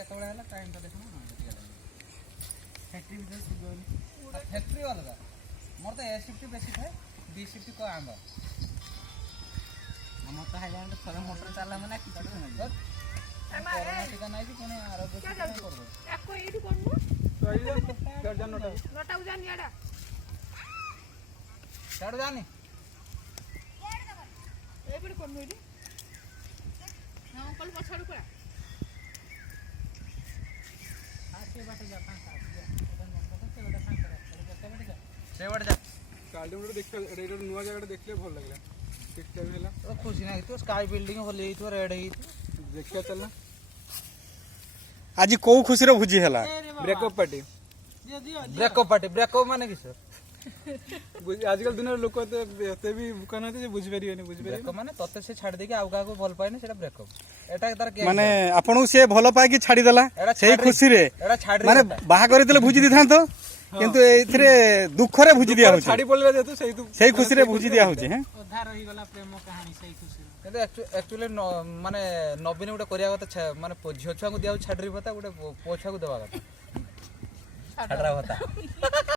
केतबेला हला टाइम तो देखो ना फैक्ट्री बिजनेस फैक्ट्री अलग मोर तो ए शिफ्ट बेसी थाए बी शिफ्ट को आंबा हम तो हाइलैंड थोड़ा मोटर चला माने किछ नहीं कोरोना टीका नहीं कि कोने आरोग्य क्या करबो एको एठी करनु तो आइजा कर जान नोटा उजान याडा छाड़ जानी ए बड़ करनु एठी ना अंकल पछाड़ पड़ा आके बाटे जा फांका से बड़ जा काल्डे मोटे देख रेड नुवा जगह देखले भल लागला देखते भी हला तो खुशी ना तो स्काई बिल्डिंग होले तो रेड ही देखिया चलना आज को खुशी रे भुजी हला ब्रेकअप पार्टी ब्रेकअप माने कि सर आजकल दुनिया लोक ते भी बुकान होते जे बुझि परियोनी ब्रेकअप माने तते से छाड़ देके आउ का को भल पाइने सेटा ब्रेकअप एटा तार के माने आपन से भल पाई कि छाडी देला सेही खुशी रे एटा छाड़ माने बाहा करि देले भुजी दिथांतो किंतु एथिरे दुख रे भुजी दिया होछ छाडी पड़ले जेतु सेही खुशी रे भुजी दिया होछ हैं उद्धार रही गला प्रेम कहानी सही खुशी 근데 एक्चुअली माने नवीन गुटे करिया कथा माने झियो छुआ को दिया छाडरी भता गुटे पोछा को देवा कथा छाडरा भता